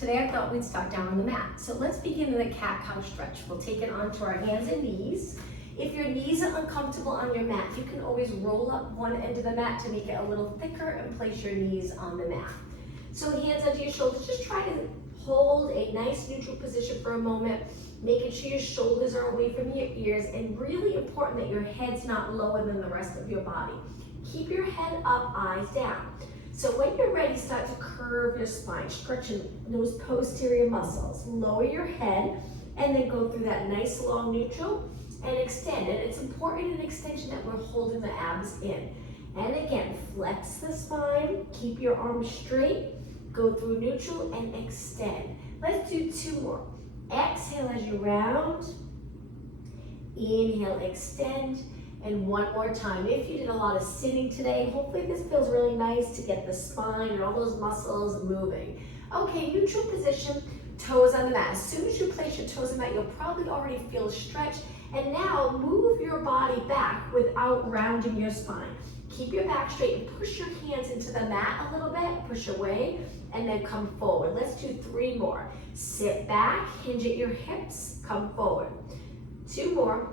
Today I thought we'd start down on the mat. So let's begin with a cat-cow stretch. We'll take it onto our hands and knees. If your knees are uncomfortable on your mat, you can always roll up one end of the mat to make it a little thicker and place your knees on the mat. So hands under your shoulders, just try to hold a nice neutral position for a moment, making sure your shoulders are away from your ears, and really important that your head's not lower than the rest of your body. Keep your head up, eyes down. So when you're ready, start to curve your spine, stretching those posterior muscles. Lower your head and then go through that nice long neutral and extend. And it's important in extension that we're holding the abs in. And again, flex the spine, keep your arms straight, go through neutral and extend. Let's do two more. Exhale as you round. Inhale, extend. And one more time. If you did a lot of sitting today, hopefully this feels really nice to get the spine and all those muscles moving. Okay, neutral position, toes on the mat. As soon as you place your toes on the mat, you'll probably already feel a stretch. And now move your body back without rounding your spine. Keep your back straight and push your hands into the mat a little bit, push away, and then come forward. Let's do three more. Sit back, hinge at your hips, come forward. Two more.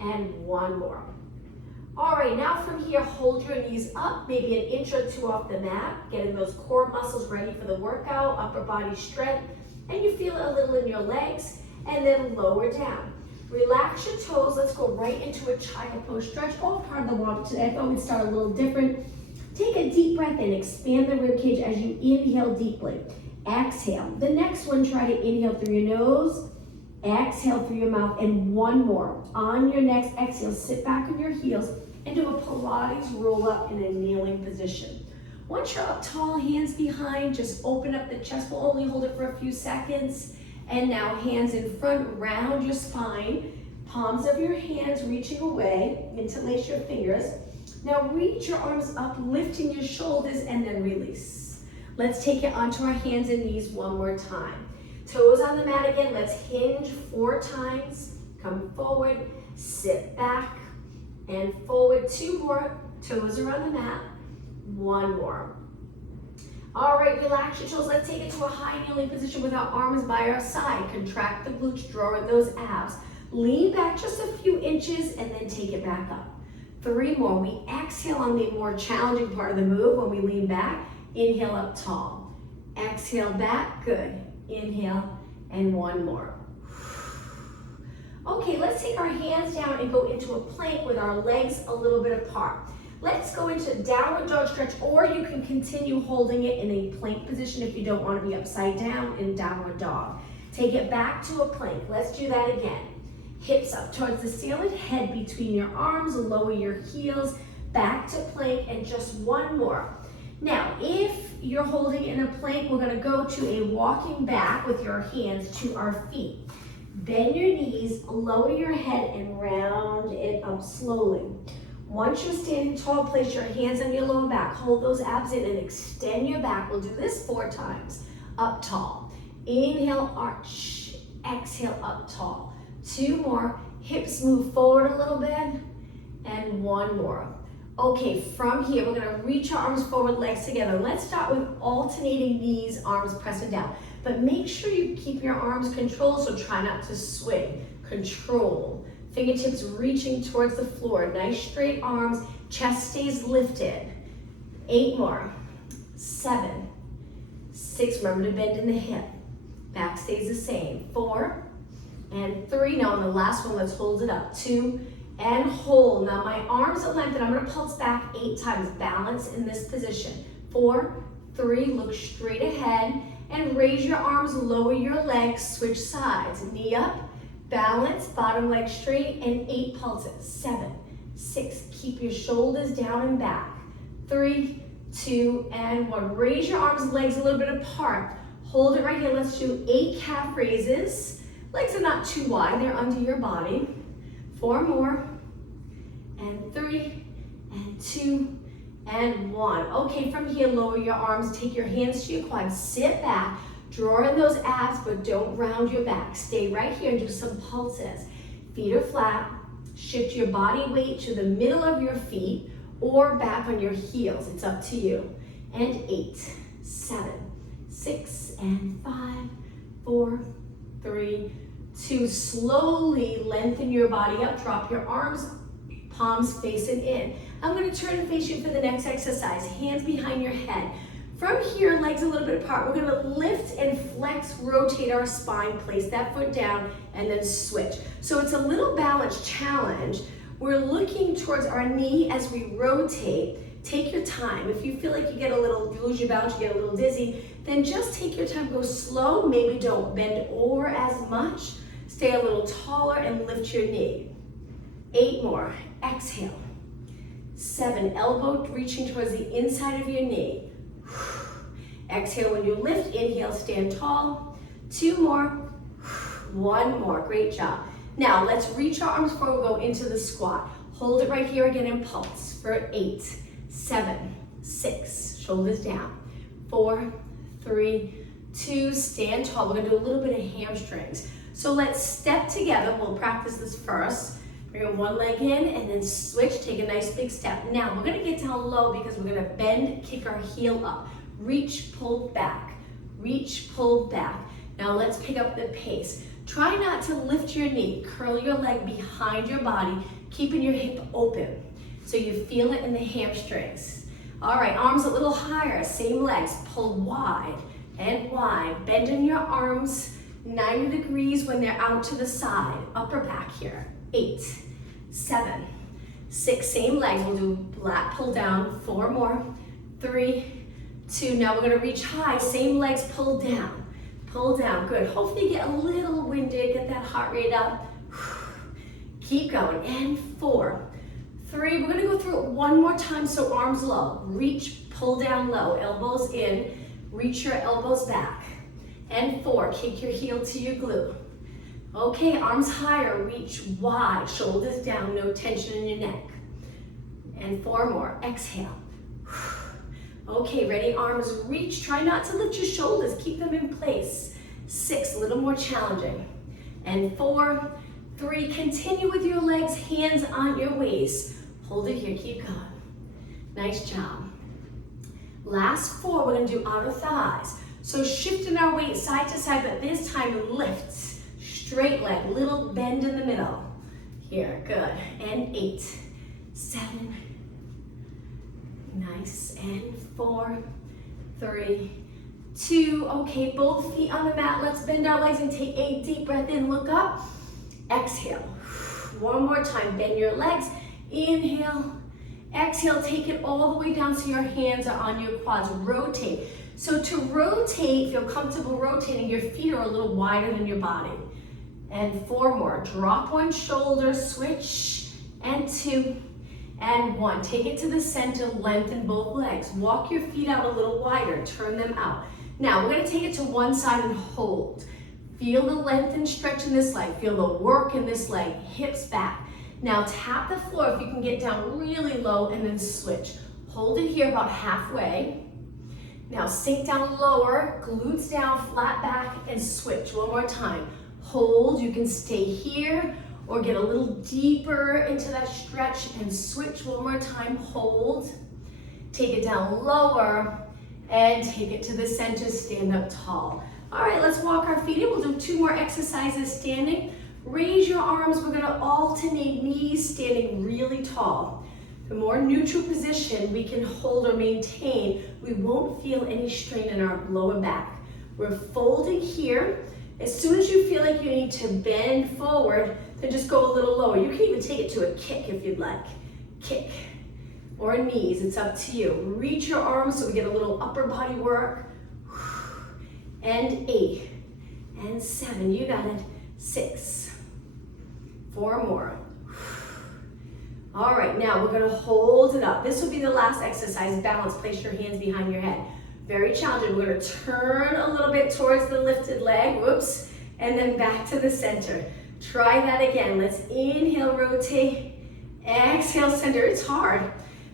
And one more. All right, now from here, hold your knees up, maybe an inch or two off the mat, getting those core muscles ready for the workout, upper body strength, and you feel it a little in your legs, and then lower down. Relax your toes, let's go right into a child pose stretch, all part of the walk today. I thought we'd start a little different. Take a deep breath and expand the rib cage as you inhale deeply. Exhale. The next one, try to inhale through your nose, exhale through your mouth, and one more. On your next exhale, sit back on your heels and do a Pilates roll up in a kneeling position. Once you're up tall, hands behind, just open up the chest. We'll only hold it for a few seconds. And now hands in front, round your spine, palms of your hands reaching away, interlace your fingers. Now reach your arms up, lifting your shoulders, and then release. Let's take it onto our hands and knees one more time. Toes on the mat again, let's hinge 4 times. Come forward, sit back, and forward. 2 more, toes are on the mat. 1 more. All right, relax your toes. Let's take it to a high kneeling position with our arms by our side. Contract the glutes, draw in those abs. Lean back just a few inches and then take it back up. 3 more. We exhale on the more challenging part of the move when we lean back. Inhale up tall. Exhale back, good. Inhale, and 1 more. Okay, let's take our hands down and go into a plank with our legs a little bit apart. Let's go into downward dog stretch, or you can continue holding it in a plank position if you don't want to be upside down in downward dog. Take it back to a plank. Let's do that again. Hips up towards the ceiling, head between your arms, lower your heels, back to plank, and just 1 more. Now, if you're holding in a plank, we're going to go to a walking back with your hands to our feet. Bend your knees, lower your head, and round it up slowly. Once you're standing tall, place your hands on your lower back. Hold those abs in and extend your back. We'll do this 4 times. Up tall. Inhale, arch. Exhale, up tall. 2 more. Hips move forward a little bit. And 1 more. Okay, from here, we're gonna reach our arms forward, legs together. Let's start with alternating knees, arms pressing down. But make sure you keep your arms controlled, so try not to swing. Control. Fingertips reaching towards the floor. Nice straight arms, chest stays lifted. 8 more. 7. 6, remember to bend in the hip. Back stays the same. 4 and 3. Now on the last one, let's hold it up. 2 and hold. Now my arms are lengthened. I'm gonna pulse back 8 times. Balance in this position. 4, 3, look straight ahead and raise your arms, lower your legs, switch sides. Knee up, balance, bottom leg straight, and 8 pulses. 7, 6, keep your shoulders down and back. 3, 2, and 1. Raise your arms, legs a little bit apart. Hold it right here. Let's do 8 calf raises. Legs are not too wide, they're under your body. 4 more, and 3, and 2, and 1. Okay, from here, lower your arms, take your hands to your quads, sit back, draw in those abs, but don't round your back. Stay right here and do some pulses. Feet are flat, shift your body weight to the middle of your feet or back on your heels. It's up to you. And 8, 7, 6 and 5, 4, 3, 2. Slowly lengthen your body up, drop your arms, palms facing in. I'm going to turn and face you for the next exercise. Hands behind your head. From here, legs a little bit apart. We're going to lift and flex, rotate our spine, place that foot down, and then switch. So it's a little balance challenge. We're looking towards our knee as we rotate. Take your time. If you feel like you lose your balance, you get a little dizzy, then just take your time, go slow. Maybe don't bend over as much. Stay a little taller and lift your knee. 8 more. Exhale. 7, elbow reaching towards the inside of your knee. Exhale when you lift, inhale, stand tall. 2 more. 1 more, great job. Now let's reach our arms forward, go into the squat. Hold it right here again and pulse for 8, 7, 6, shoulders down. 4, 3, 2, stand tall. We're gonna do a little bit of hamstrings. So let's step together. We'll practice this first. Bring one leg in and then switch, take a nice big step. Now we're gonna get down low because we're gonna bend, kick our heel up. Reach, pull back, reach, pull back. Now let's pick up the pace. Try not to lift your knee, curl your leg behind your body, keeping your hip open so you feel it in the hamstrings. All right, arms a little higher, same legs, pull wide and wide. Bend in your arms 90 degrees when they're out to the side, upper back here. 8, 7, 6, same legs. We'll do lat pull down. 4 more. 3, 2. Now we're gonna reach high. Same legs, pull down. Pull down. Good. Hopefully you get a little winded. Get that heart rate up. Keep going. And 4, 3. We're gonna go through it one more time. So arms low. Reach, pull down low. Elbows in. Reach your elbows back. And 4. Kick your heel to your glute. Okay, arms higher, reach wide, shoulders down, no tension in your neck. And 4 more, exhale. Okay, ready, arms reach, try not to lift your shoulders, keep them in place. 6, a little more challenging. And 4, 3, continue with your legs, hands on your waist. Hold it here, keep going. Nice job. Last 4, we're gonna do outer thighs. So shifting our weight side to side, but this time lift. Straight leg, little bend in the middle. Here, good. And 8, 7, nice. And 4, 3, 2. Okay, both feet on the mat. Let's bend our legs and take a deep breath in. Look up. Exhale. One more time. Bend your legs. Inhale. Exhale. Take it all the way down so your hands are on your quads. Rotate. So to rotate, feel comfortable rotating, your feet are a little wider than your body. And 4 more. Drop one shoulder, switch, and 2, and 1. Take it to the center, lengthen both legs. Walk your feet out a little wider, turn them out. Now, we're gonna take it to one side and hold. Feel the length and stretch in this leg. Feel the work in this leg, hips back. Now, tap the floor if you can get down really low and then switch. Hold it here about halfway. Now, sink down lower, glutes down, flat back, and switch. One more time. Hold, you can stay here or get a little deeper into that stretch and switch one more time. Hold, take it down lower and take it to the center, stand up tall. All right, let's walk our feet in. We'll do 2 more exercises standing. Raise your arms, we're gonna alternate knees standing really tall. The more neutral position we can hold or maintain, we won't feel any strain in our lower back. We're folding here. As soon as you feel like you need to bend forward, then just go a little lower. You can even take it to a kick if you'd like. Kick or knees, it's up to you. Reach your arms so we get a little upper body work. And 8, and 7, you got it. 6, 4 more. All right, now we're gonna hold it up. This will be the last exercise, balance. Place your hands behind your head. Very challenging. We're gonna turn a little bit towards the lifted leg, whoops, and then back to the center. Try that again. Let's inhale, rotate, exhale, center. It's hard.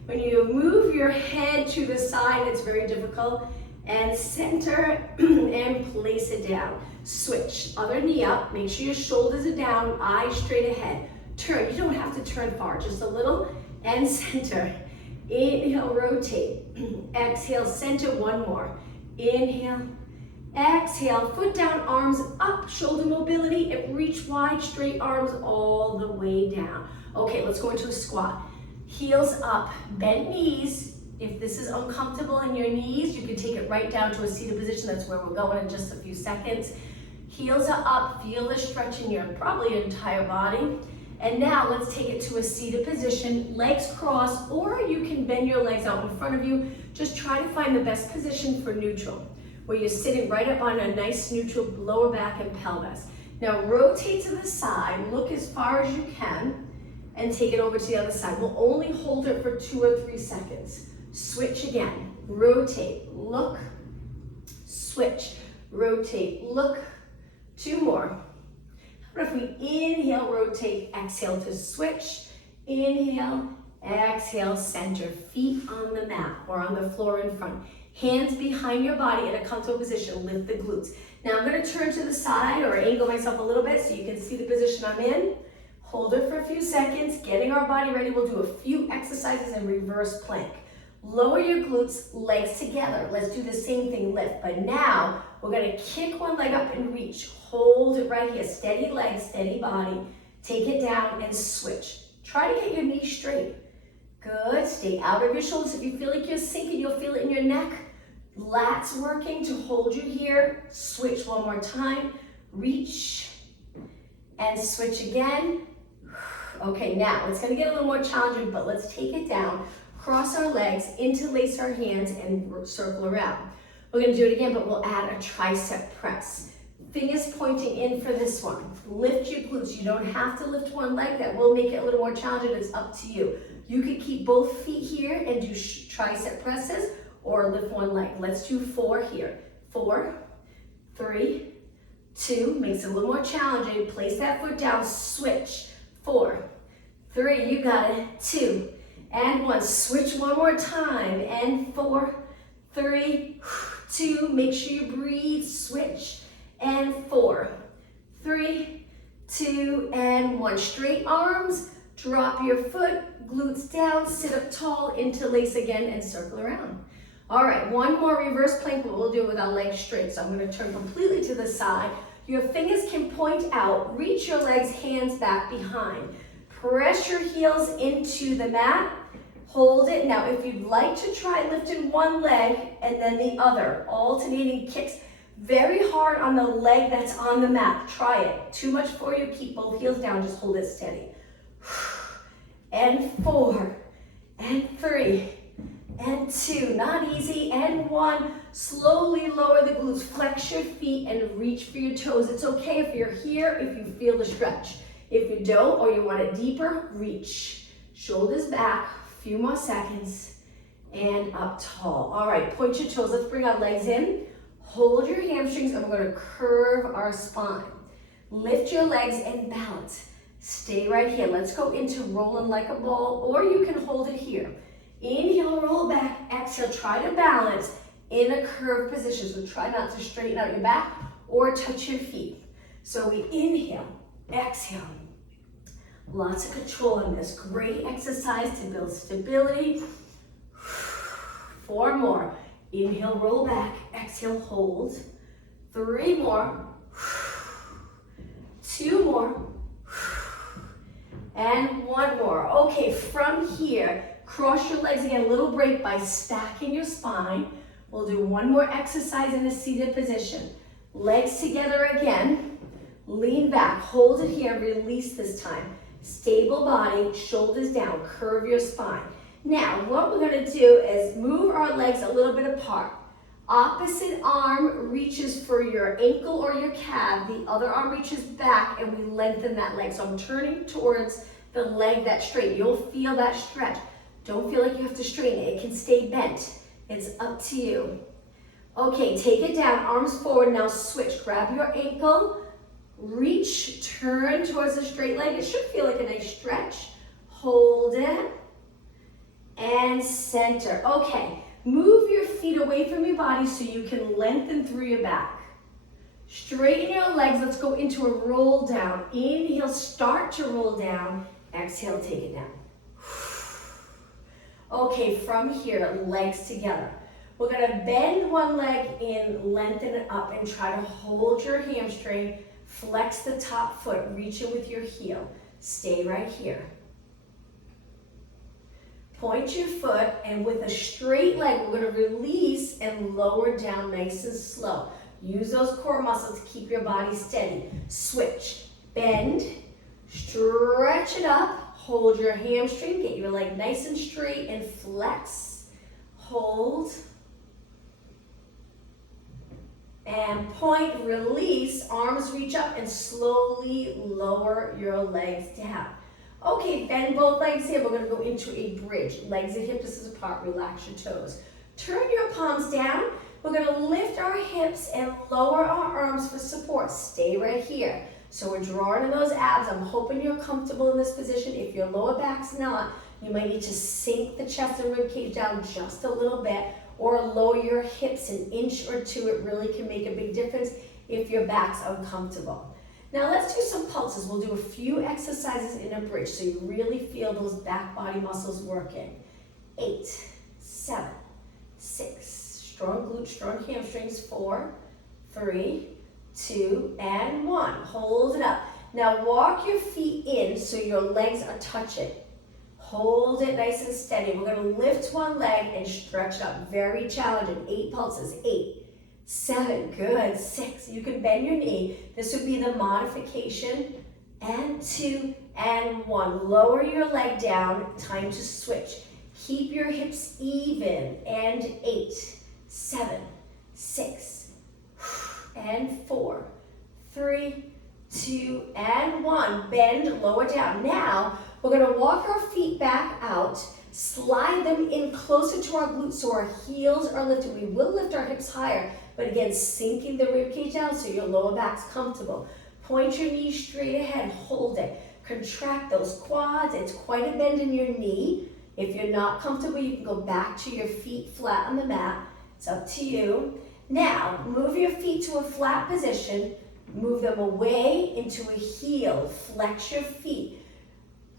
When you move your head to the side, it's very difficult. And center and place it down. Switch, other knee up. Make sure your shoulders are down, eyes straight ahead. Turn, you don't have to turn far, just a little, and center. Inhale, rotate. Exhale, center, one more. Inhale, Exhale, foot down, arms up, shoulder mobility, and reach wide, straight arms all the way down. Okay, let's go into a squat. Heels up, bent knees. If this is uncomfortable in your knees, you can take it right down to a seated position. That's where we're going in just a few seconds. Heels are up, feel the stretch in probably your entire body. And now let's take it to a seated position, legs crossed, or you can bend your legs out in front of you. Just try to find the best position for neutral, where you're sitting right up on a nice neutral lower back and pelvis. Now rotate to the side, look as far as you can, and take it over to the other side. We'll only hold it for 2 or 3 seconds. Switch again, rotate, look, switch, rotate, look. 2 more. What if we inhale, rotate, exhale to switch, inhale, exhale, center, feet on the mat or on the floor in front. Hands behind your body in a comfortable position, lift the glutes. Now I'm gonna turn to the side or angle myself a little bit so you can see the position I'm in. Hold it for a few seconds, getting our body ready. We'll do a few exercises in reverse plank. Lower your glutes, legs together. Let's do the same thing, lift. But now we're gonna kick one leg up and reach. Hold it right here, steady legs, steady body. Take it down and switch. Try to get your knees straight. Good, stay out of your shoulders. If you feel like you're sinking, you'll feel it in your neck. Lats working to hold you here. Switch one more time. Reach and switch again. Okay, now it's gonna get a little more challenging, but let's take it down. Cross our legs, interlace our hands, and circle around. We're gonna do it again, but we'll add a tricep press. Fingers pointing in for this one. Lift your glutes. You don't have to lift one leg. That will make it a little more challenging. It's up to you. You could keep both feet here and do tricep presses or lift one leg. Let's do 4 here. 4, 3, 2, makes it a little more challenging. Place that foot down, switch. 4, 3, you got it. 2, and 1. Switch one more time. And 4, 3, 2, make sure you breathe, switch. And 4, 3, 2, and 1. Straight arms, drop your foot, glutes down, sit up tall, interlace again, and circle around. All right, one more reverse plank, but we'll do it with our legs straight. So I'm gonna turn completely to the side. Your fingers can point out, reach your legs, hands back behind. Press your heels into the mat, hold it. Now, if you'd like to try lifting one leg and then the other, alternating kicks, very hard on the leg that's on the mat. Try it. Too much for you, keep both heels down, just hold it steady. And 4, and 3, and 2, not easy, and 1. Slowly lower the glutes, flex your feet, and reach for your toes. It's okay if you're here, if you feel the stretch. If you don't, or you want it deeper, reach. Shoulders back, few more seconds, and up tall. All right, point your toes. Let's bring our legs in. Hold your hamstrings, and we're gonna curve our spine. Lift your legs and balance. Stay right here. Let's go into rolling like a ball, or you can hold it here. Inhale, roll back. Exhale, try to balance in a curved position. So try not to straighten out your back or touch your feet. So we inhale, exhale. Lots of control in this. Great exercise to build stability. 4 more. Inhale, roll back. Exhale, hold. 3 more. 2 more. And 1 more. Okay, from here, cross your legs again. A little break by stacking your spine. We'll do 1 more exercise in a seated position. Legs together again. Lean back. Hold it here. Release this time. Stable body, shoulders down. Curve your spine. Now, what we're going to do is move our legs a little bit apart. Opposite arm reaches for your ankle or your calf. The other arm reaches back, and we lengthen that leg. So I'm turning towards the leg that's straight. You'll feel that stretch. Don't feel like you have to straighten it. It can stay bent. It's up to you. Okay, take it down, arms forward. Now switch. Grab your ankle, reach, turn towards the straight leg. It should feel like a nice stretch. Hold it, and center. Okay. Move your feet away from your body so you can lengthen through your back. Straighten your legs. Let's go into a roll down. Inhale, start to roll down. Exhale, take it down. Okay, from here, legs together. We're gonna bend one leg in, lengthen it up, and try to hold your hamstring. Flex the top foot, reach in with your heel. Stay right here. Point your foot, and with a straight leg, we're gonna release and lower down nice and slow. Use those core muscles to keep your body steady. Switch, bend, stretch it up, hold your hamstring, get your leg nice and straight, and flex. Hold. And point, release, arms reach up, and slowly lower your legs down. Okay, bend both legs here. We're gonna go into a bridge. Legs and hip distance apart, relax your toes. Turn your palms down. We're gonna lift our hips and lower our arms for support. Stay right here. So we're drawing in those abs. I'm hoping you're comfortable in this position. If your lower back's not, you might need to sink the chest and rib cage down just a little bit, or lower your hips an inch or two. It really can make a big difference if your back's uncomfortable. Now let's do some pulses. We'll do a few exercises in a bridge so you really feel those back body muscles working. 8, 7, 6, strong glutes, strong hamstrings. 4, 3, 2, and 1. Hold it up. Now walk your feet in so your legs are touching. Hold it nice and steady. We're going to lift one leg and stretch it up. Very challenging. 8 pulses. 8, 7, good. 6, you can bend your knee. This would be the modification. And 2, and 1. Lower your leg down. Time to switch. Keep your hips even. And 8, 7, 6, and 4, 3, 2, and 1. Bend, lower down. Now, we're gonna walk our feet back out, slide them in closer to our glutes so our heels are lifted. We will lift our hips higher, but again, sinking the rib cage down so your lower back's comfortable. Point your knees straight ahead, hold it. Contract those quads. It's quite a bend in your knee. If you're not comfortable, you can go back to your feet flat on the mat. It's up to you. Now, move your feet to a flat position. Move them away into a heel. Flex your feet.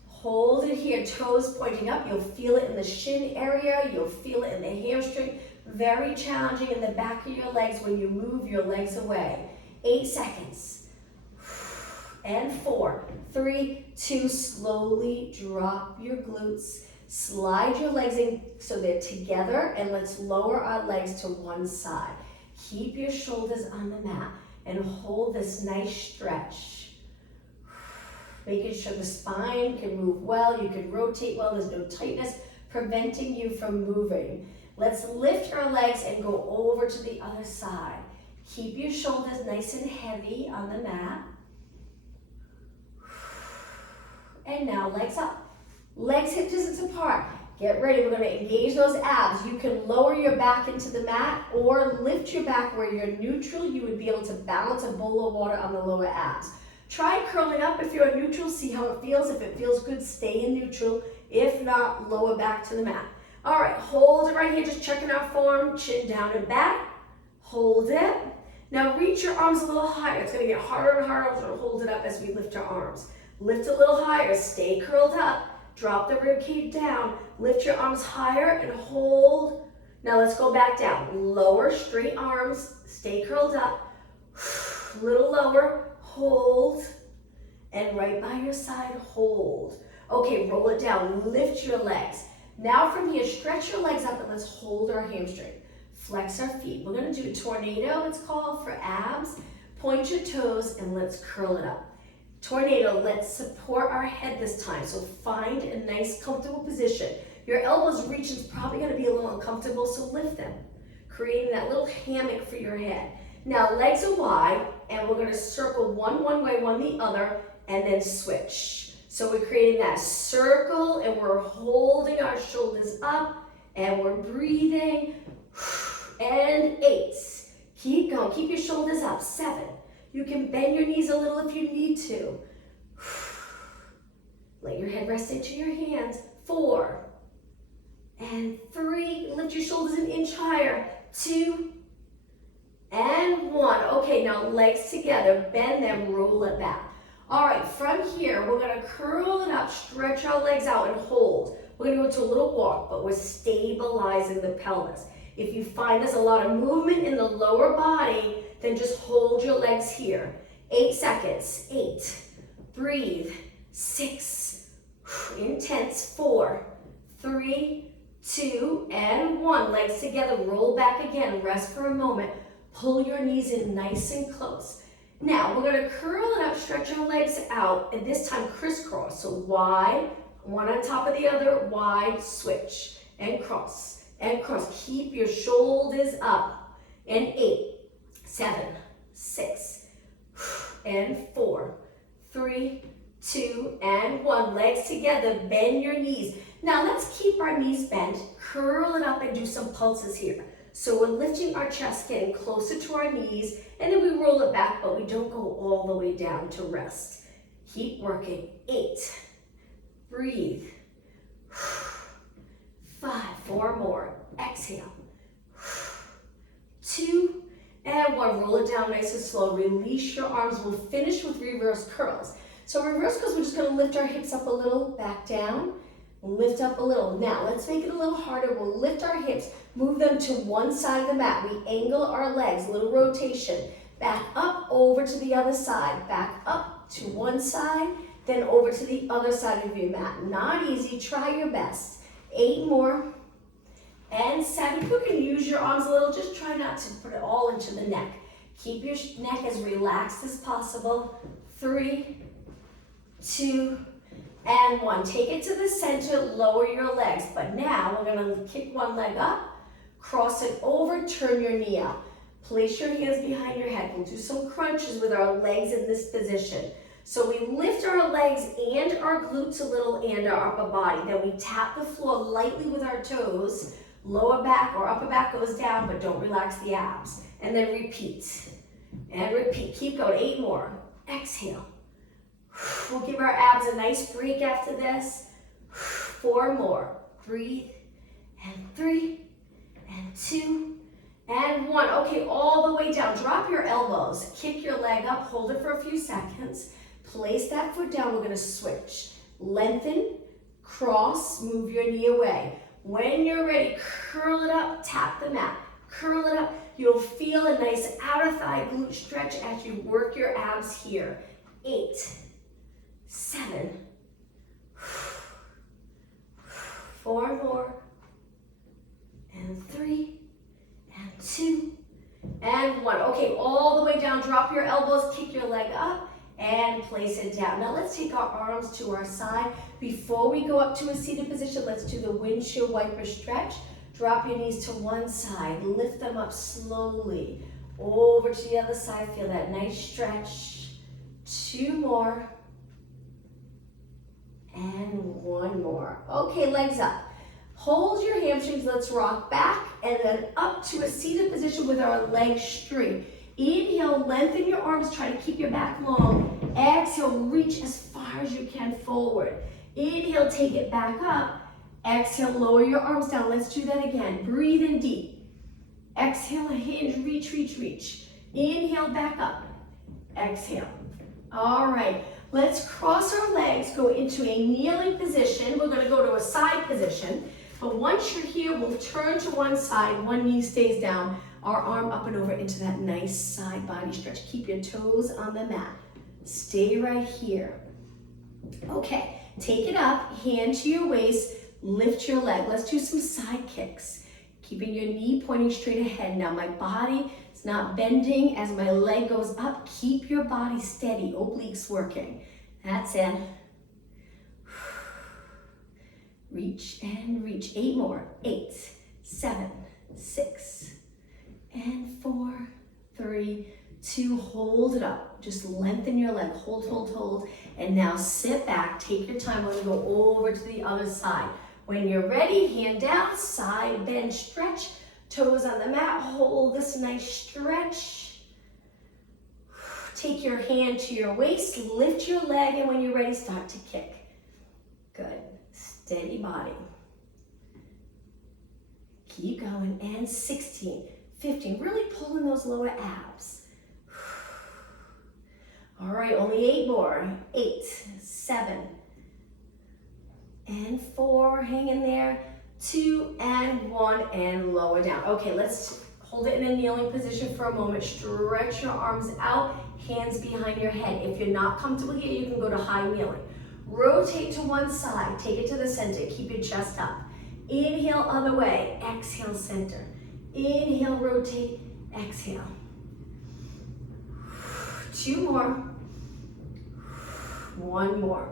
Hold it here, toes pointing up. You'll feel it in the shin area. You'll feel it in the hamstring. Very challenging in the back of your legs when you move your legs away. 8 seconds. And 4, 3, 2, slowly drop your glutes. Slide your legs in so they're together, and let's lower our legs to one side. Keep your shoulders on the mat and hold this nice stretch. Making sure the spine can move well, you can rotate well, there's no tightness preventing you from moving. Let's lift our legs and go over to the other side. Keep your shoulders nice and heavy on the mat. And now legs up. Legs hip distance apart. Get ready, we're gonna engage those abs. You can lower your back into the mat or lift your back where you're neutral. You would be able to balance a bowl of water on the lower abs. Try curling up if you're neutral, see how it feels. If it feels good, stay in neutral. If not, lower back to the mat. All right, hold it right here, just checking our form, chin down and back. Hold it. Now reach your arms a little higher. It's gonna get harder and harder to hold it up as we lift our arms. Lift a little higher, stay curled up. Drop the rib cage down. Lift your arms higher and hold. Now let's go back down. Lower, straight arms, stay curled up. Little lower. Hold, and right by your side, hold. Okay, roll it down, lift your legs. Now from here, stretch your legs up and let's hold our hamstring. Flex our feet. We're gonna do a tornado, it's called, for abs. Point your toes and let's curl it up. Tornado, let's support our head this time. So find a nice, comfortable position. Your elbows reach is probably gonna be a little uncomfortable, so lift them. Creating that little hammock for your head. Now legs are wide, and we're gonna circle one way, one the other, and then switch. So we're creating that circle, and we're holding our shoulders up, and we're breathing. And 8, keep going, keep your shoulders up. 7, you can bend your knees a little if you need to. Let your head rest into your hands. 4, and 3, lift your shoulders an inch higher. 2, and 1. Okay, now legs together, bend them, roll it back. All right, from here, we're gonna curl it up, stretch our legs out and hold. We're gonna go to a little walk, but we're stabilizing the pelvis. If you find there's a lot of movement in the lower body, then just hold your legs here. 8 seconds. 8. Breathe. 6. Intense. 4, 3, 2, and 1. Legs together. Roll back again. Rest for a moment. Pull your knees in nice and close. Now, we're going to curl it up, stretch your legs out, and this time crisscross. So wide, one on top of the other, wide, switch, and cross, and cross. Keep your shoulders up. And 8, 7, 6, and 4, 3, 2, and 1. Legs together, bend your knees. Now, let's keep our knees bent, curl it up, and do some pulses here. So we're lifting our chest, getting closer to our knees, and then we roll it back, but we don't go all the way down to rest. Keep working. 8. Breathe. 5. 4 more. Exhale. 2 and 1. Roll it down nice and slow. Release your arms. We'll finish with reverse curls. So reverse curls, we're just going to lift our hips up a little, back down. Lift up a little. Now, let's make it a little harder. We'll lift our hips, move them to one side of the mat. We angle our legs, a little rotation. Back up, over to the other side. Back up to one side, then over to the other side of your mat. Not easy. Try your best. 8 more. And 7. You can use your arms a little. Just try not to put it all into the neck. Keep your neck as relaxed as possible. 3, 2, and 1. Take it to the center, lower your legs. But now we're going to kick one leg up, cross it over, turn your knee out. Place your hands behind your head. We'll do some crunches with our legs in this position. So we lift our legs and our glutes a little and our upper body. Then we tap the floor lightly with our toes. Lower back or upper back goes down, but don't relax the abs. And then repeat. And repeat. Keep going. 8 more. Exhale. We'll give our abs a nice break after this. 4 more. Breathe. And 3, and 2, and 1. Okay, all the way down. Drop your elbows. Kick your leg up. Hold it for a few seconds. Place that foot down. We're going to switch. Lengthen, cross, move your knee away. When you're ready, curl it up, tap the mat. Curl it up. You'll feel a nice outer thigh glute stretch as you work your abs here. 8, 7, 4 more, and 3, and 2, and 1. Okay, all the way down. Drop your elbows, kick your leg up, and place it down. Now let's take our arms to our side. Before we go up to a seated position, let's do the windshield wiper stretch. Drop your knees to one side. Lift them up slowly. Over to the other side. Feel that nice stretch. 2 more. And 1 more. Okay, legs up. Hold your hamstrings. Let's rock back and then up to a seated position with our legs straight. Inhale, lengthen your arms. Try to keep your back long. Exhale, reach as far as you can forward. Inhale, take it back up. Exhale, lower your arms down. Let's do that again. Breathe in deep. Exhale, hinge, reach, reach, reach. Inhale, back up. Exhale. All right, let's cross our legs, go into a kneeling position. We're gonna go to a side position. But once you're here, we'll turn to one side. One knee stays down. Our arm up and over into that nice side body stretch. Keep your toes on the mat. Stay right here. Okay, take it up, hand to your waist, lift your leg. Let's do some side kicks. Keeping your knee pointing straight ahead. Now my body is not bending as my leg goes up. Keep your body steady, obliques working. That's it. Reach and reach. 8 more. 8, 7, 6, and 4, 3, 2. Hold it up. Just lengthen your leg. Hold, hold, hold. And now sit back. Take your time. We're going to go over to the other side. When you're ready, hand down, side bend, stretch. Toes on the mat. Hold this nice stretch. Take your hand to your waist. Lift your leg. And when you're ready, start to kick. Good. Steady body. Keep going. And 16, 15. Really pulling those lower abs. All right, only 8 more. 8, 7, and 4. Hang in there. 2, and 1, and lower down. Okay, let's hold it in a kneeling position for a moment. Stretch your arms out, hands behind your head. If you're not comfortable here, you can go to high kneeling. Rotate to one side, take it to the center, keep your chest up. Inhale, other way, exhale, center. Inhale, rotate, exhale. 2 more. 1 more.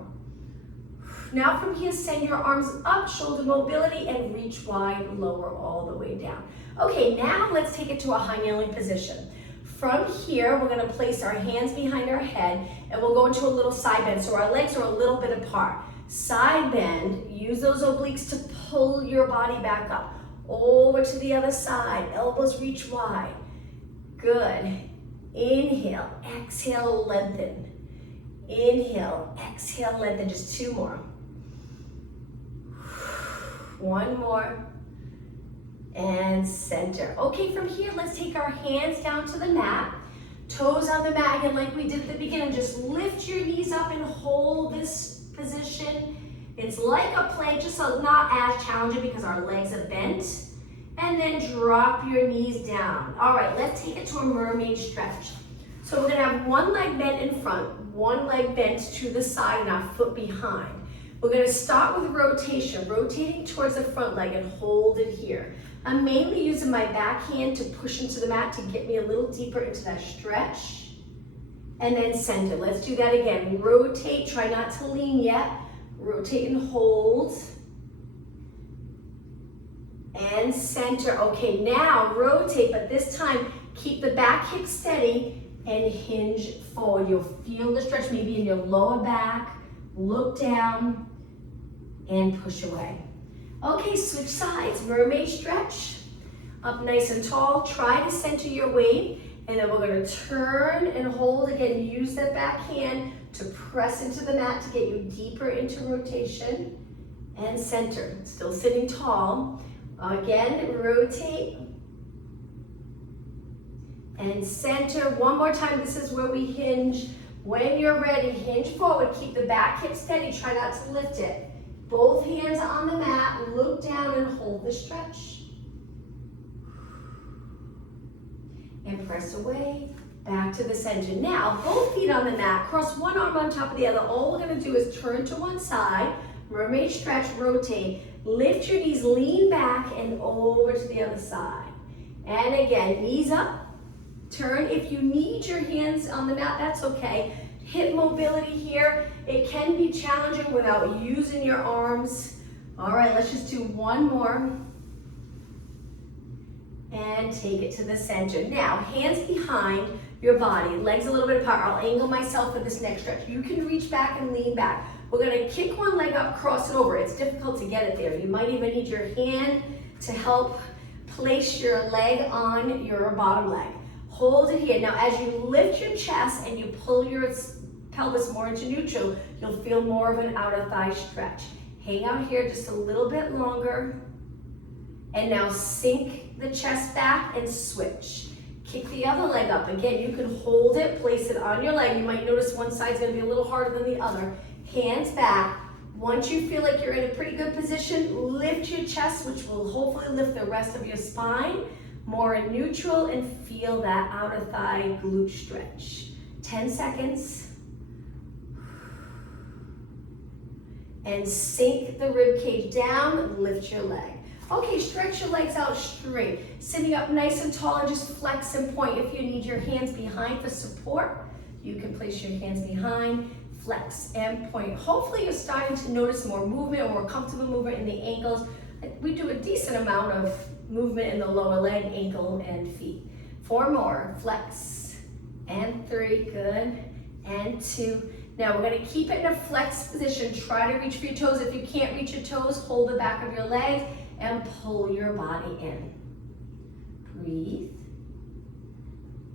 Now from here, send your arms up, shoulder mobility, and reach wide, lower all the way down. Okay, now let's take it to a high kneeling position. From here, we're gonna place our hands behind our head, and we'll go into a little side bend, so our legs are a little bit apart. Side bend, use those obliques to pull your body back up. Over to the other side, elbows reach wide. Good. Inhale, exhale, lengthen. Inhale, exhale, lengthen. Just 2 more. 1 more. And center. Okay, from here, let's take our hands down to the mat. Toes on the mat again like we did at the beginning. Just lift your knees up and hold this position. It's like a plank, just so not as challenging because our legs are bent. And then drop your knees down. All right, let's take it to a mermaid stretch. So we're gonna have one leg bent in front, one leg bent to the side, and our foot behind. We're gonna start with rotation, rotating towards the front leg and hold it here. I'm mainly using my back hand to push into the mat to get me a little deeper into that stretch. And then center. Let's do that again. Rotate, try not to lean yet. Rotate and hold. And center. Okay, now rotate, but this time keep the back hip steady and hinge forward. You'll feel the stretch maybe in your lower back. Look down and push away. Okay, switch sides, mermaid stretch. Up nice and tall, try to center your weight, and then we're gonna turn and hold again. Use that back hand to press into the mat to get you deeper into rotation and center. Still sitting tall. Again, rotate and center. One more time, this is where we hinge. When you're ready, hinge forward, keep the back hip steady, try not to lift it. Both hands on the mat, look down and hold the stretch. And press away, back to the center. Now, both feet on the mat, cross one arm on top of the other. All we're gonna do is turn to one side, mermaid stretch, rotate. Lift your knees, lean back and over to the other side. And again, knees up, turn. If you need your hands on the mat, that's okay. Hip mobility here. It can be challenging without using your arms. All right, let's just do 1 more. And take it to the center. Now, hands behind your body, legs a little bit apart. I'll angle myself for this next stretch. You can reach back and lean back. We're gonna kick one leg up, cross it over. It's difficult to get it there. You might even need your hand to help place your leg on your bottom leg. Hold it here. Now, as you lift your chest and you pull your pelvis more into neutral, you'll feel more of an outer thigh stretch. Hang out here just a little bit longer. And now sink the chest back and switch. Kick the other leg up. Again, you can hold it, place it on your leg. You might notice one side's gonna be a little harder than the other. Hands back. Once you feel like you're in a pretty good position, lift your chest, which will hopefully lift the rest of your spine. More in neutral, and feel that outer thigh glute stretch. 10 seconds. And sink the rib cage down, lift your leg. Okay, stretch your legs out straight. Sitting up nice and tall and just flex and point. If you need your hands behind for support, you can place your hands behind, flex and point. Hopefully you're starting to notice more movement, more comfortable movement in the ankles. We do a decent amount of movement in the lower leg, ankle, and feet. 4 more, flex, and 3, good, and 2. Now we're gonna keep it in a flex position. Try to reach for your toes. If you can't reach your toes, hold the back of your legs and pull your body in. Breathe,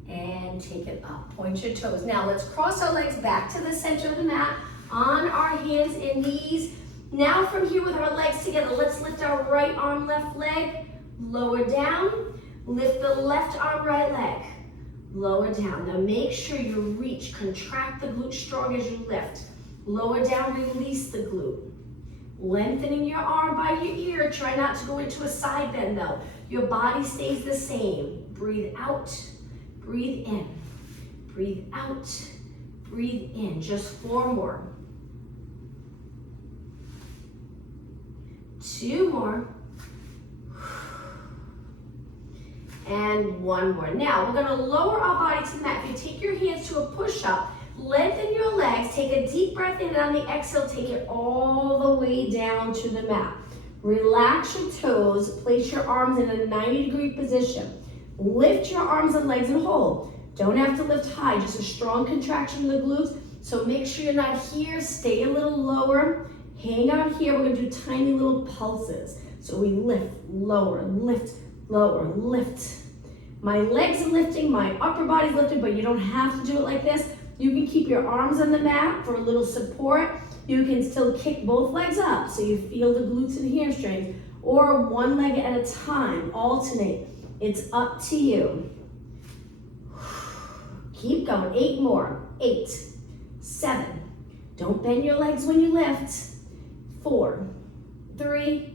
and take it up. Point your toes. Now let's cross our legs back to the center of the mat, on our hands and knees. Now from here with our legs together, let's lift our right arm, left leg, lower down, lift the left arm, right leg, lower down. Now make sure you reach, contract the glute strong as you lift. Lower down, release the glute. Lengthening your arm by your ear. Try not to go into a side bend though. Your body stays the same. Breathe out, breathe in. Breathe out, breathe in. Just 4 more. 2 more. And 1 more. Now, we're gonna lower our body to the mat. If you take your hands to a push-up, lengthen your legs, take a deep breath in, and on the exhale, take it all the way down to the mat. Relax your toes, place your arms in a 90-degree position. Lift your arms and legs and hold. Don't have to lift high, just a strong contraction in the glutes. So make sure you're not here, stay a little lower. Hang out here, we're gonna do tiny little pulses. So we lift, lower, lift, lower, lift. My legs are lifting, my upper body's lifted, but you don't have to do it like this. You can keep your arms on the mat for a little support. You can still kick both legs up so you feel the glutes and hamstrings, or one leg at a time, alternate. It's up to you. Keep going, 8 more. 8, 7. Don't bend your legs when you lift. 4, 3,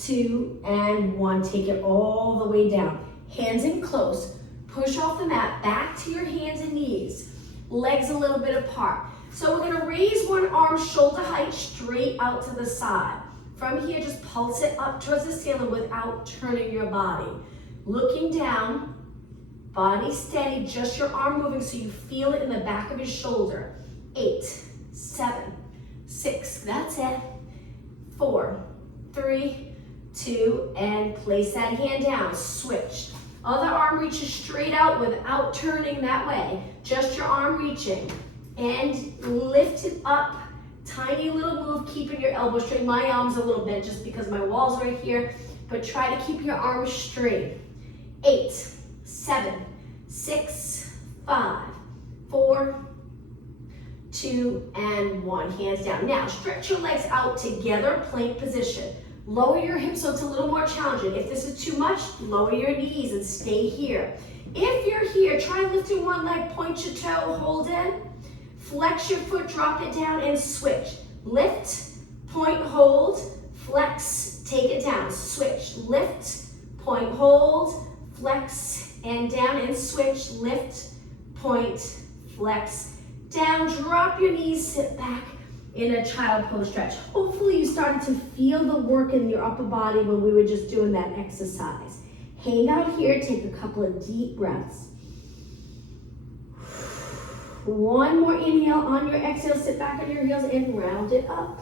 2, and 1. Take it all the way down. Hands in close. Push off the mat, back to your hands and knees. Legs a little bit apart. So we're gonna raise one arm shoulder height straight out to the side. From here, just pulse it up towards the ceiling without turning your body. Looking down, body steady, just your arm moving so you feel it in the back of your shoulder. 8, 7, 6, that's it. 4, 3, 2, and place that hand down, switch. Other arm reaches straight out without turning that way. Just your arm reaching. And lift it up. Tiny little move, keeping your elbow straight. My arm's a little bent just because my wall's right here, but try to keep your arms straight. 8, 7, 6, 5, 4, 2, and 1. Hands down. Now, stretch your legs out together, plank position. Lower your hips so it's a little more challenging. If this is too much, lower your knees and stay here. If you're here, try lifting one leg, point your toe, hold in. Flex your foot, drop it down, and switch. Lift, point, hold, flex, take it down. Switch, lift, point, hold, flex, and down, and switch. Lift, point, flex, down. Drop your knees, sit back in a child pose stretch. Hopefully you started to feel the work in your upper body when we were just doing that exercise. Hang out here, take a couple of deep breaths. One more inhale. On your exhale, sit back on your heels and round it up.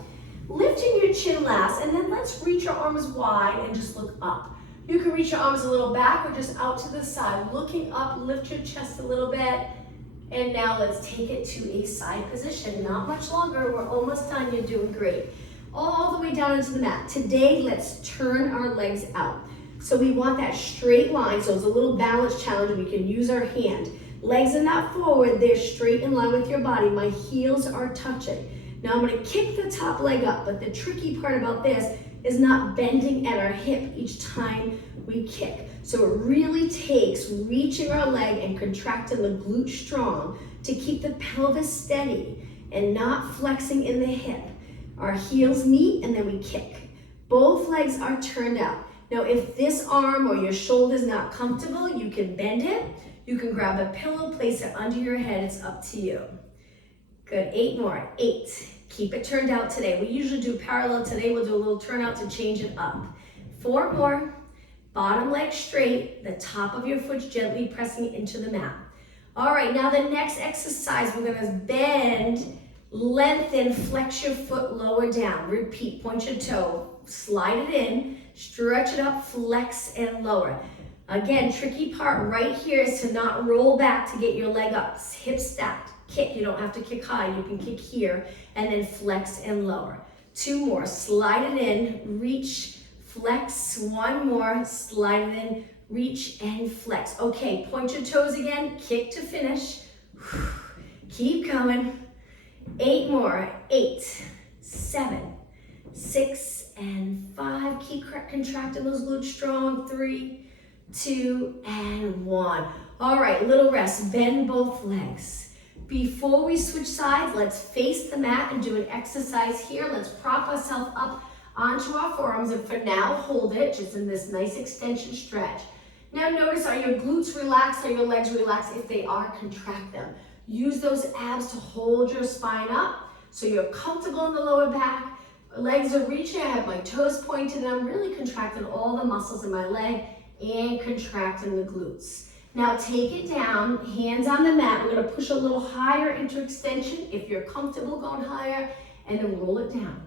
Lifting your chin last, and then let's reach your arms wide and just look up. You can reach your arms a little back or just out to the side. Looking up, lift your chest a little bit. And now let's take it to a side position. Not much longer, we're almost done, you're doing great. All the way down into the mat. Today, let's turn our legs out. So we want that straight line, so it's a little balance challenge. We can use our hand. Legs are not forward, they're straight in line with your body. My heels are touching. Now I'm gonna kick the top leg up, but the tricky part about this is not bending at our hip each time we kick. So it really takes reaching our leg and contracting the glute strong to keep the pelvis steady and not flexing in the hip. Our heels meet and then we kick. Both legs are turned out. Now if this arm or your shoulder is not comfortable, you can bend it. You can grab a pillow, place it under your head. It's up to you. Good, 8 more, 8. Keep it turned out today. We usually do parallel. Today we'll do a little turnout to change it up. 4 more. Bottom leg straight, the top of your foot gently pressing into the mat. All right, now the next exercise, we're gonna bend, lengthen, flex your foot lower down. Repeat, point your toe, slide it in, stretch it up, flex and lower. Again, tricky part right here is to not roll back to get your leg up. Hip stacked, kick, you don't have to kick high, you can kick here, and then flex and lower. 2 more, slide it in, reach, flex. 1 more, slide it in, reach and flex. Okay, point your toes again, kick to finish. Keep going. 8 more, 8, 7, 6, and 5. Keep contracting those glutes strong. 3, 2, and 1. All right, little rest. Bend both legs. Before we switch sides, let's face the mat and do an exercise here. Let's prop ourselves up onto our forearms, and for now, hold it just in this nice extension stretch. Now notice, are your glutes relaxed? Are your legs relaxed? If they are, contract them. Use those abs to hold your spine up so you're comfortable in the lower back. Legs are reaching, I have my toes pointed, and I'm really contracting all the muscles in my leg and contracting the glutes. Now take it down, hands on the mat. We're gonna push a little higher into extension if you're comfortable going higher, and then roll it down.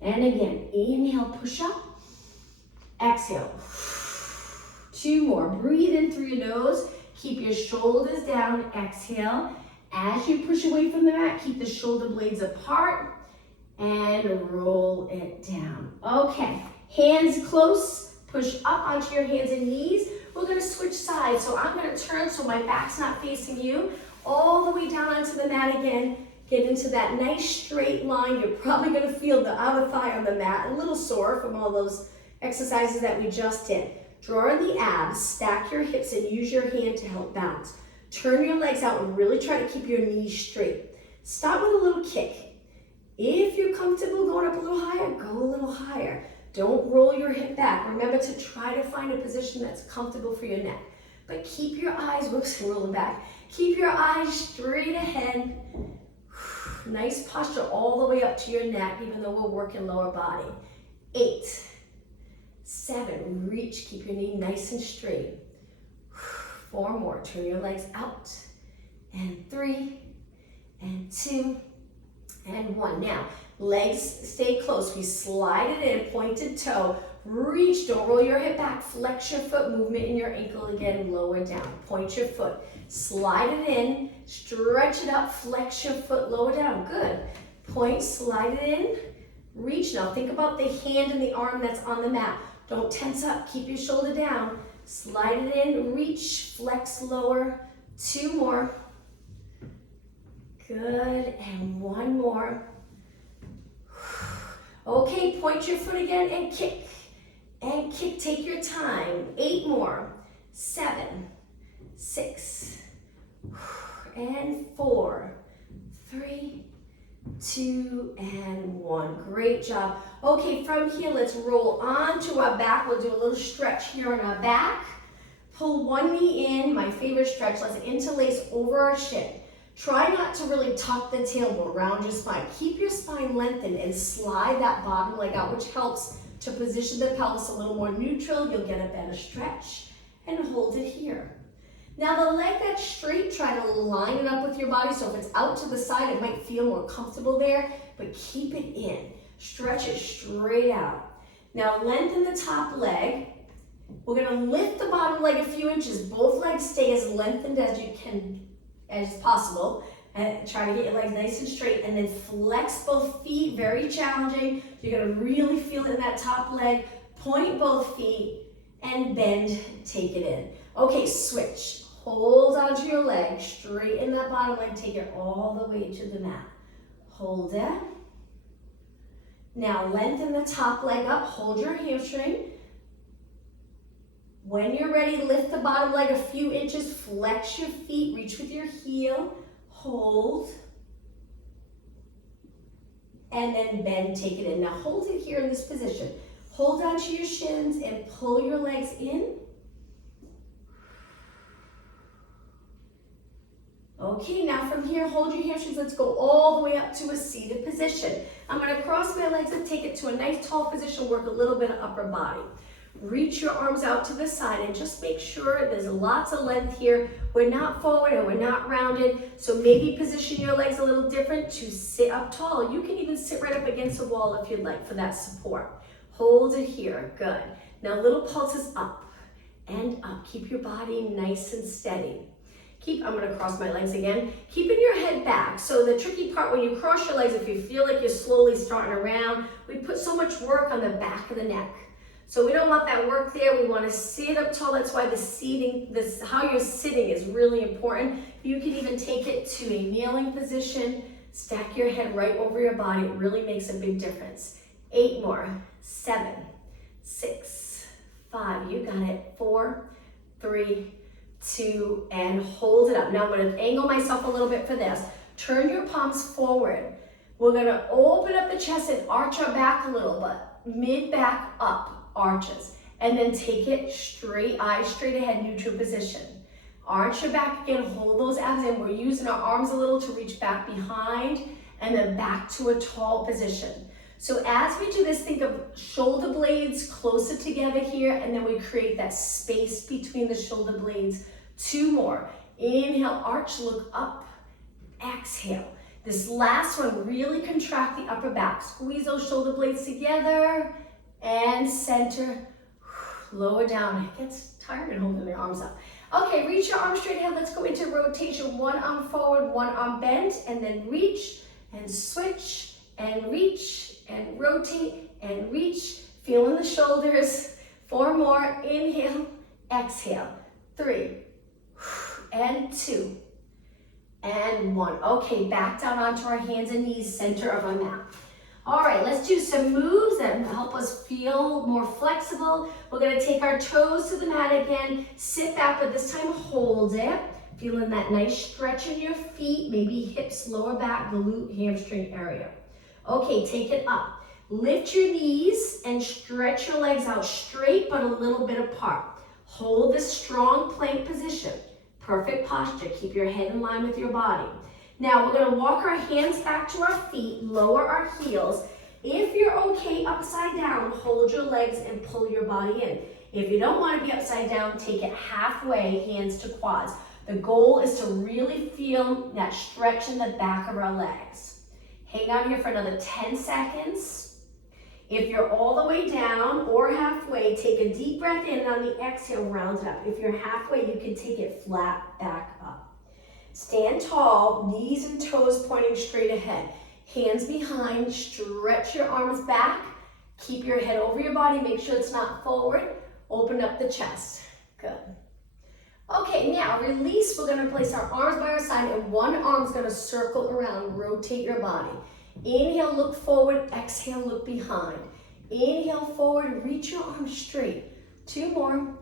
And again, inhale, push up, exhale. 2 more, breathe in through your nose, keep your shoulders down, exhale. As you push away from the mat, keep the shoulder blades apart and roll it down. Okay, hands close, push up onto your hands and knees. We're gonna switch sides, so I'm gonna turn so my back's not facing you, all the way down onto the mat again. Get into that nice straight line. You're probably gonna feel the outer thigh on the mat, a little sore from all those exercises that we just did. Draw in the abs, stack your hips, and use your hand to help bounce. Turn your legs out and really try to keep your knees straight. Start with a little kick. If you're comfortable going up a little higher, go a little higher. Don't roll your hip back. Remember to try to find a position that's comfortable for your neck. But keep your eyes, whoops, rolling back. Keep your eyes straight ahead. Nice posture all the way up to your neck, even though we're working lower body. 8, 7, reach, keep your knee nice and straight. 4 more, turn your legs out. And 3, and 2, and 1. Now, legs stay close. We slide it in, pointed toe. Reach, don't roll your hip back. Flex your foot, movement in your ankle again, lower down. Point your foot, slide it in, stretch it up, flex your foot, lower down. Good. Point, slide it in, reach. Now think about the hand and the arm that's on the mat. Don't tense up, keep your shoulder down. Slide it in, reach, flex, lower. 2 more. Good, and 1 more. Okay, point your foot again and kick. And kick, take your time. 8 more. 7, 6, and 4, 3, 2, and 1. Great job. Okay, from here, let's roll onto our back. We'll do a little stretch here on our back. Pull one knee in, my favorite stretch. Let's interlace over our shin. Try not to really tuck the tailbone around your spine. Keep your spine lengthened and slide that bottom leg out, which helps to position the pelvis a little more neutral. You'll get a better stretch, and hold it here. Now the leg that's straight, try to line it up with your body. So if it's out to the side, it might feel more comfortable there, but keep it in. Stretch it straight out. Now lengthen the top leg. We're gonna lift the bottom leg a few inches. Both legs stay as lengthened as you can, as possible. And try to get your legs nice and straight, and then flex both feet, very challenging. You're gonna really feel it in that top leg. Point both feet and bend, take it in. Okay, switch. Hold onto your leg, straighten that bottom leg, take it all the way to the mat. Hold it. Now lengthen the top leg up, hold your hamstring. When you're ready, lift the bottom leg a few inches, flex your feet, reach with your heel, hold, and then bend, take it in. Now hold it here in this position. Hold onto your shins and pull your legs in. Okay, now from here, hold your hamstrings. Let's go all the way up to a seated position. I'm gonna cross my legs and take it to a nice tall position, work a little bit of upper body. Reach your arms out to the side and just make sure there's lots of length here. We're not forward and we're not rounded, so maybe position your legs a little different to sit up tall. You can even sit right up against the wall if you'd like for that support. Hold it here, good. Now little pulses up and up. Keep your body nice and steady. I'm gonna cross my legs again. Keeping your head back. So the tricky part when you cross your legs, if you feel like you're slowly starting around, we put so much work on the back of the neck. So we don't want that work there. We want to sit up tall. That's why the seating, how you're sitting is really important. You can even take it to a kneeling position. Stack your head right over your body. It really makes a big difference. 8 more. 7, 6, 5. You got it. 4, 3, 2, and hold it up. Now I'm gonna angle myself a little bit for this. Turn your palms forward. We're gonna open up the chest and arch our back a little bit. Mid-back up, arches. And then take it straight, eyes straight ahead, neutral position. Arch your back again, hold those abs in. We're using our arms a little to reach back behind and then back to a tall position. So as we do this, think of shoulder blades closer together here, and then we create that space between the shoulder blades. 2 more. Inhale, arch, look up. Exhale. This last one, really contract the upper back. Squeeze those shoulder blades together and center. Lower down. It gets tired holding their arms up. Okay, reach your arms straight ahead. Let's go into rotation. One arm forward, one arm bent, and then reach and switch and reach and rotate and reach. Feeling the shoulders. 4 more. Inhale, exhale. 3 and 2 and 1. Okay, back down onto our hands and knees, center of our mat. All right, let's do some moves that help us feel more flexible. We're gonna take our toes to the mat again, sit back, but this time hold it. Feeling that nice stretch in your feet, maybe hips, lower back, glute, hamstring area. Okay, take it up. Lift your knees and stretch your legs out straight, but a little bit apart. Hold this strong plank position. Perfect posture. Keep your head in line with your body. Now we're gonna walk our hands back to our feet, lower our heels. If you're okay upside down, hold your legs and pull your body in. If you don't wanna be upside down, take it halfway, hands to quads. The goal is to really feel that stretch in the back of our legs. Hang out here for another 10 seconds. If you're all the way down or halfway, take a deep breath in, and on the exhale, round it up. If you're halfway, you can take it flat back up. Stand tall, knees and toes pointing straight ahead. Hands behind, stretch your arms back. Keep your head over your body, make sure it's not forward. Open up the chest. Good. Okay, now release. We're gonna place our arms by our side and one arm's gonna circle around, rotate your body. Inhale, look forward, exhale, look behind. Inhale, forward, reach your arms straight. 2 more.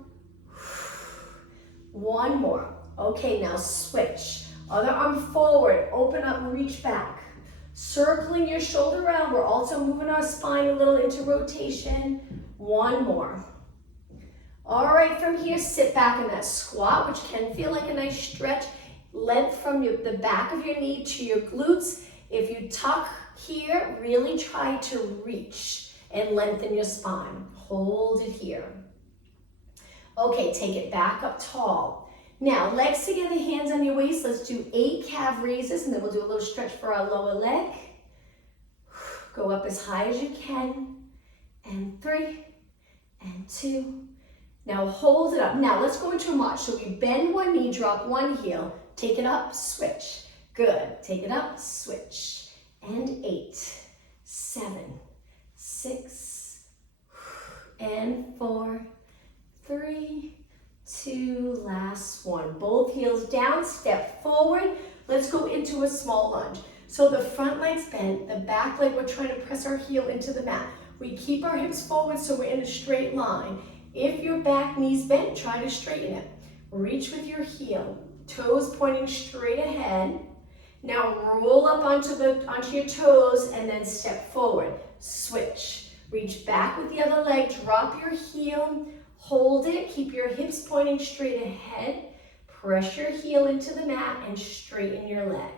1 more. Okay, now switch. Other arm forward, open up, reach back. Circling your shoulder around, we're also moving our spine a little into rotation. 1 more. All right, from here, sit back in that squat, which can feel like a nice stretch. Length from the back of your knee to your glutes. If you tuck here, really try to reach and lengthen your spine. Hold it here. Okay, take it back up tall. Now, legs together, hands on your waist. Let's do 8 calf raises, and then we'll do a little stretch for our lower leg. Go up as high as you can. And 3, and 2. Now hold it up. Now let's go into a march. So we bend one knee, drop one heel, take it up, switch. Good. Take it up, switch. And 8, 7, 6, and 4, 3, 2, last one. Both heels down, step forward. Let's go into a small lunge. So the front leg's bent, the back leg, we're trying to press our heel into the mat. We keep our hips forward so we're in a straight line. If your back knee's bent, try to straighten it. Reach with your heel, toes pointing straight ahead. Now roll up onto your toes and then step forward. Switch. Reach back with the other leg, drop your heel, hold it, keep your hips pointing straight ahead. Press your heel into the mat and straighten your leg.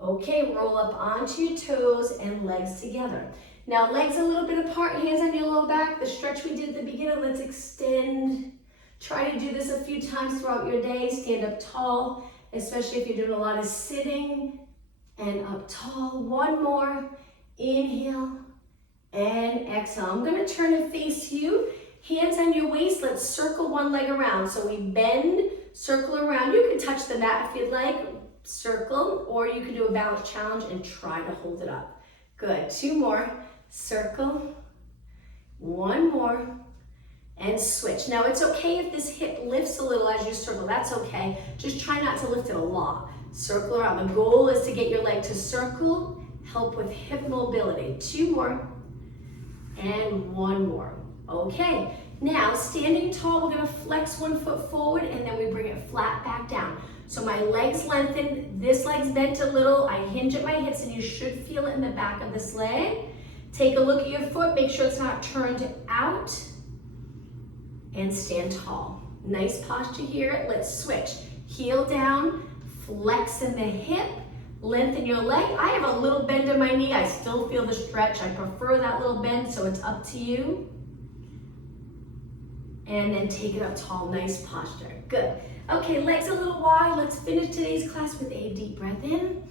Okay, roll up onto your toes and legs together. Now legs a little bit apart, hands on your low back. The stretch we did at the beginning, let's extend. Try to do this a few times throughout your day. Stand up tall, especially if you're doing a lot of sitting. And up tall. 1 more. Inhale and exhale. I'm gonna turn and face you. Hands on your waist, let's circle one leg around. So we bend, circle around. You can touch the mat if you'd like, circle, or you can do a balance challenge and try to hold it up. Good, 2 more. Circle, 1 more, and switch. Now it's okay if this hip lifts a little as you circle, that's okay. Just try not to lift it a lot. Circle around. The goal is to get your leg to circle, help with hip mobility. 2 more, and 1 more. Okay, Now, standing tall, we're gonna flex one foot forward and then we bring it flat back down. So my legs lengthen, this leg's bent a little, I hinge at my hips and you should feel it in the back of this leg. Take a look at your foot, make sure it's not turned out, and stand tall. Nice posture here, let's switch. Heel down, flex in the hip, lengthen your leg. I have a little bend in my knee, I still feel the stretch. I prefer that little bend, so it's up to you. And then take it up tall, nice posture, good. Okay, legs a little wide. Let's finish today's class with a deep breath in